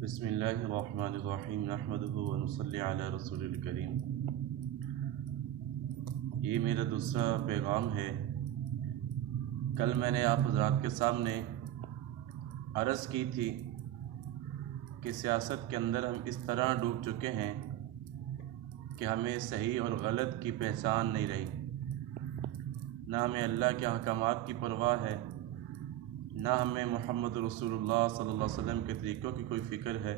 बिस्मिल्लाहिर्रहमानिर्रहीम नहमदुहु व नुसल्ली अला रसूलिल करीम। ये मेरा दूसरा पैगाम है। कल मैंने आप हज़रात के सामने अर्ज़ की थी कि सियासत के अंदर हम इस तरह डूब चुके हैं कि हमें सही और गलत की पहचान नहीं रही। ना हमें अल्लाह के अहकामात की परवाह है, ना हमें मोहम्मद रसूलुल्लाह सल्लल्लाहु अलैहि वसल्लम के तरीक़ों की कोई फ़िक्र है,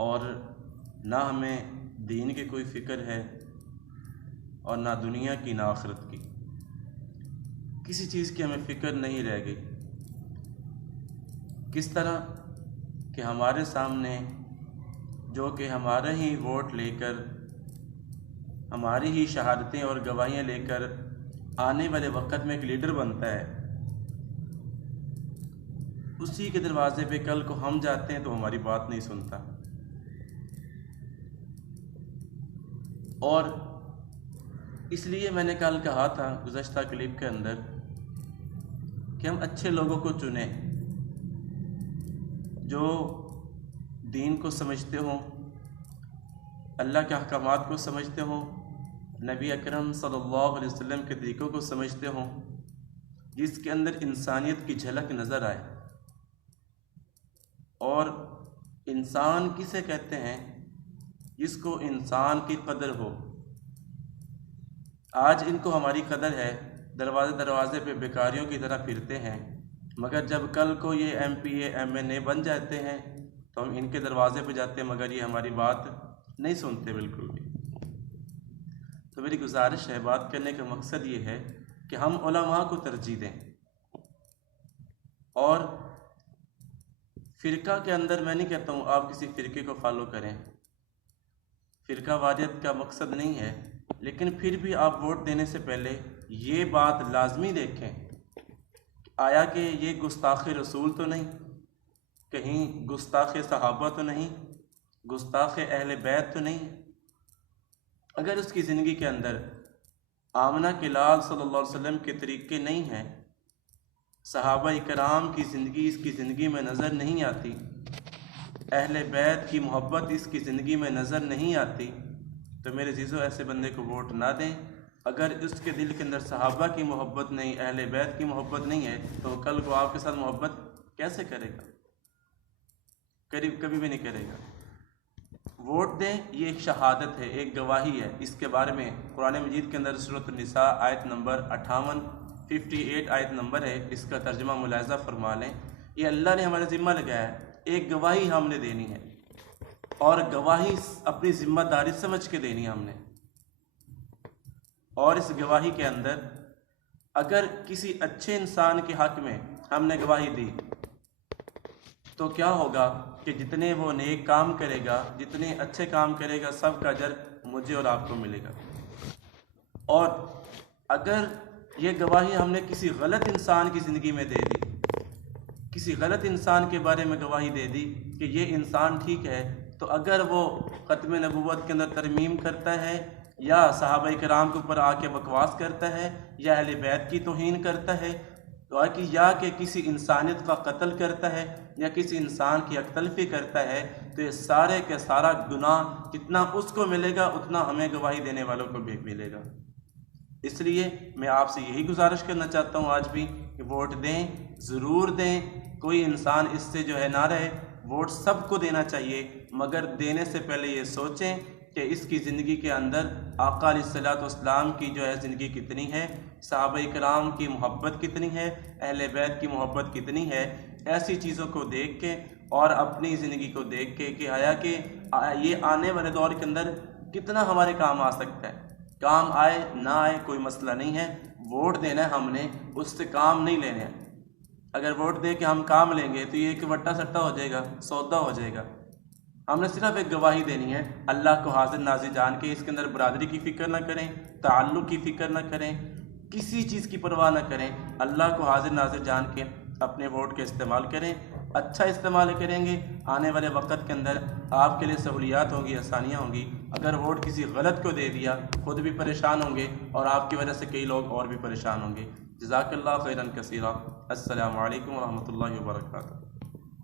और ना हमें दीन की कोई फ़िक्र है, और ना दुनिया की ना आखिरत की। किसी चीज़ की हमें फ़िक्र नहीं रह गई। किस तरह कि हमारे सामने जो कि हमारे ही वोट लेकर, हमारी ही शहादतें और गवाहियाँ लेकर आने वाले वक़्त में एक लीडर बनता है, उसी के दरवाज़े पे कल को हम जाते हैं तो हमारी बात नहीं सुनता। और इसलिए मैंने कल कहा था गुज़श्ता क्लिप के अंदर कि हम अच्छे लोगों को चुनें जो दीन को समझते हों, अल्लाह के अहकामात को समझते हों, नबी अकरम सल्लल्लाहु अलैहि वसल्लम के तरीक़ों को समझते हों, जिसके अंदर इंसानियत की झलक नज़र आए। और इंसान किसे कहते हैं? जिसको इंसान की कदर हो। आज इनको हमारी कदर है, दरवाज़े दरवाज़े पे बेकारियों की तरह फिरते हैं, मगर जब कल को ये MPA MNA बन जाते हैं तो हम इनके दरवाज़े पे जाते हैं, मगर ये हमारी बात नहीं सुनते बिल्कुल भी। तो मेरी गुजारिश है, बात करने का मकसद ये है कि हम उलमा को तरजीह दें। और फ़िरका के अंदर मैं नहीं कहता हूँ आप किसी फ़िरके को फॉलो करें, फ़िरका वारियत का मकसद नहीं है, लेकिन फिर भी आप वोट देने से पहले ये बात लाजमी देखें आया कि ये गुस्ताख़ रसूल तो नहीं, कहीं गुस्ताख़ सहाबा तो नहीं, गुस्ताख़ अहले बैत तो नहीं। अगर उसकी ज़िंदगी के अंदर आमना के लाल सल्लल्लाहु अलैहि वसल्लम के तरीक़े नहीं हैं, सहाबा इकराम की ज़िंदगी इसकी ज़िंदगी में नज़र नहीं आती, अहले बैत की मोहब्बत इसकी ज़िंदगी में नज़र नहीं आती, तो मेरे जीज़ो ऐसे बंदे को वोट ना दें। अगर उसके दिल के अंदर सहाबा की मोहब्बत नहीं, अहले बैत की मोहब्बत नहीं है, तो कल को आपके साथ मोहब्बत कैसे करेगा? कभी भी नहीं करेगा। वोट दें, ये एक शहादत है, एक गवाही है। इसके बारे में कुरान मजीद के अंदर सूरत निसा आयत नंबर 58 आयत नंबर है, इसका तर्जुमा मुलाहिज़ा फरमा लें। ये अल्लाह ने हमारे ज़िम्मा लगाया है, एक गवाही हमने देनी है, और गवाही अपनी ज़िम्मेदारी समझ के देनी है हमने। और इस गवाही के अंदर अगर किसी अच्छे इंसान के हक़ में हमने गवाही दी तो क्या होगा कि जितने वो नेक काम करेगा, जितने अच्छे काम करेगा, सब का अजर मुझे और आपको मिलेगा। और अगर ये गवाही हमने किसी गलत इंसान की ज़िंदगी में दे दी, किसी गलत इंसान के बारे में गवाही दे दी कि ये इंसान ठीक है, तो अगर वो ख़त्म नबूवत के अंदर तरमीम करता है, या सहाबा इकराम के ऊपर आके बकवास करता है, या अहले बैत की तौहीन करता है, तो या कि किसी इंसानियत का कत्ल करता है, या किसी इंसान की अकतलफी करता है, तो ये सारे के सारा गुनाह जितना उसको मिलेगा उतना हमें गवाही देने वालों को भी मिलेगा। इसलिए मैं आपसे यही गुजारिश करना चाहता हूँ आज भी कि वोट दें, ज़रूर दें। कोई इंसान इससे जो है ना रहे, वोट सबको देना चाहिए, मगर देने से पहले ये सोचें कि इसकी ज़िंदगी के अंदर आका अलैहिस्सलाम की जो है ज़िंदगी कितनी है, सहाबा इकराम की मोहब्बत कितनी है, अहले बैत की मोहब्बत कितनी है। ऐसी चीज़ों को देख के और अपनी ज़िंदगी को देख के कि आया कि ये आने वाले दौर के अंदर कितना हमारे काम आ सकता है। काम आए ना आए कोई मसला नहीं है, वोट देना है हमने, उससे काम नहीं लेने हैं। अगर वोट दे के हम काम लेंगे तो ये एक वट्टा सट्टा हो जाएगा, सौदा हो जाएगा। हमने सिर्फ एक गवाही देनी है, अल्लाह को हाजिर नाज़िर जान के। इसके अंदर बरादरी की फ़िक्र ना करें, ताल्लुक़ की फ़िक्र ना करें, किसी चीज़ की परवाह ना करें। अल्लाह को हाजिर नाज़िर जान के अपने वोट का इस्तेमाल करें। अच्छा इस्तेमाल करेंगे, आने वाले वक्त के अंदर आपके लिए सहूलियात होंगी, आसानियाँ होंगी। अगर वोट किसी गलत को दे दिया, खुद भी परेशान होंगे और आपकी वजह से कई लोग और भी परेशान होंगे। जज़ाकल्लाह खैरन कसीरा। अस्सलामु अलैकुम व रहमतुल्लाहि व बरकातुहू।